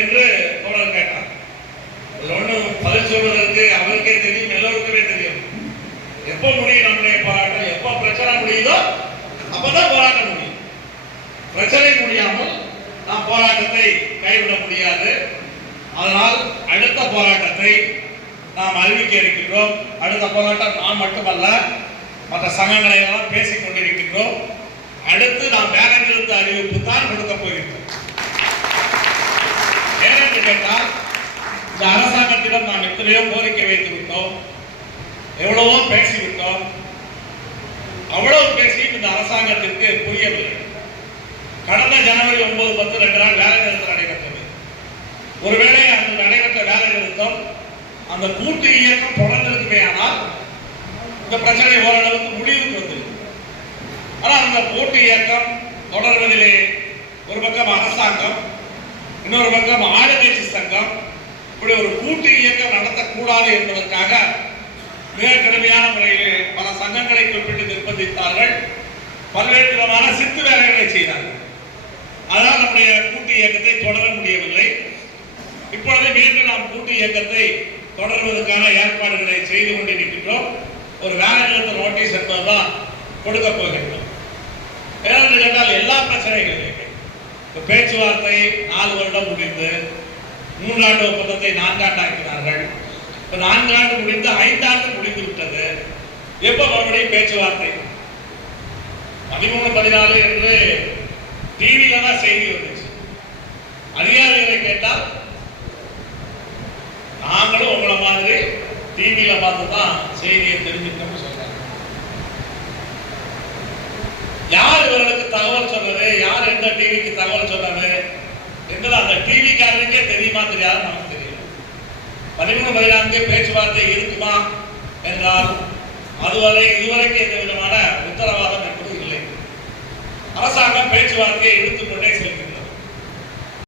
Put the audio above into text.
என்று தோழர் கேட்டார். ஒன்றும் பதில் சொல்வதற்கு அவருக்கே தெரியும், எல்லோருக்குமே தெரியும். எப்போ முடியும் நம்முடைய போராட்டம்? எப்போ பிரச்சனை முடியுதோ அப்பதான் போராட்டம் முடியும். பிரச்சனை முடியாமல் நாம் போராட்டத்தை கைவிட முடியாது. அதனால் அடுத்த போராட்டத்தை நாம் அறிவிக்க இருக்கின்றோம். அடுத்த போராட்டம் நான் மட்டுமல்ல, மற்ற சங்கங்களை எல்லாம் பேசிக் கொண்டிருக்கின்றோம். அடுத்து நாம் வேலைநிறுத்த அறிவிப்பு தான் கொடுக்க போகின்றோம். ஏனென்று கேட்டால், இந்த அரசாங்கத்திடம் நாம் எத்தனையோ கோரிக்கை வைத்து விட்டோம், எவ்வளவோ பேசிவிட்டோம். அவ்வளவு பேசியும் இந்த அரசாங்கத்திற்கு புரியவில்லை. கடந்த ஜனவரி 9, 10 2 நாள் வேலை நிறுத்தம் நடைபெற்றது. ஒருவேளை அந்த நடைபெற்ற வேலை நிறுத்தம் அந்த கூட்டு இயக்கம் தொடர்ந்திருக்குமே ஆனால் இந்த பிரச்சனை ஓரளவுக்கு முடிவுக்கு வந்திருக்கு. ஆனால் அந்த கூட்டு இயக்கம் தொடர்வதிலே ஒரு பக்கம் அரசாங்கம், இன்னொரு பக்கம் ஆளுங்கட்சி சங்கம், இப்படி ஒரு கூட்டு இயக்கம் நடத்தக்கூடாது என்பதற்காக மிக கடுமையான முறையிலே பல சங்கங்களை குறிப்பிட்டு நிர்பந்தித்தார்கள். பல்வேறு விதமான சித்து வேலைகளை செய்தார்கள். அதனால் நம்முடைய கூட்டு இயக்கத்தை தொடர முடியவில்லை. இப்பொழுது மீண்டும் நாம் கூட்டு இயக்கத்தை தொடர்வதற்கான ஏற்பாடுகளை செய்து கொண்டிருக்கின்றோம். ஒரு வேலை நிறுத்த நோட்டீஸ் என்பதுதான் கொடுக்க போகின்றோம். ஏனென்று கேட்டால் எல்லா பிரச்சனைகளிலும் பேச்சுவார்த்தை 4 வருடம் முடிந்து 3 ஆண்டு ஒப்பந்தத்தை 4 ஆண்டு ஆக்கினார்கள். 4 ஆண்டு முடிந்து 5 ஆண்டு முடிந்து விட்டது. எப்ப மறுபடியும் பேச்சுவார்த்தை? 13, 14 என்று டிவியில தான் செய்தி வந்துச்சு. அதிகாரிகளை கேட்டால் நாங்களும் உங்களை மாதிரி டிவியில பார்த்து தான் செய்தியை தெரிஞ்சுக்கணும்னு சொல்றாங்க. யார் இவர்களுக்கு தகவல் சொன்னது, யார் எந்த டிவிக்கு தகவல் சொன்னது என்பது அந்த டிவிக்காரருக்கே தெரியுமா தெரியாது நமக்கு தெரியும். 13, 14 பேச்சுவார்த்தை இருக்குமா என்றால் இதுவரைக்கும் எந்த விதமான உத்தரவாதம் என்பது இல்லை. அரசாங்கம் பேச்சுவார்த்தையை இழுத்துக்கொண்டே செல்கிறது.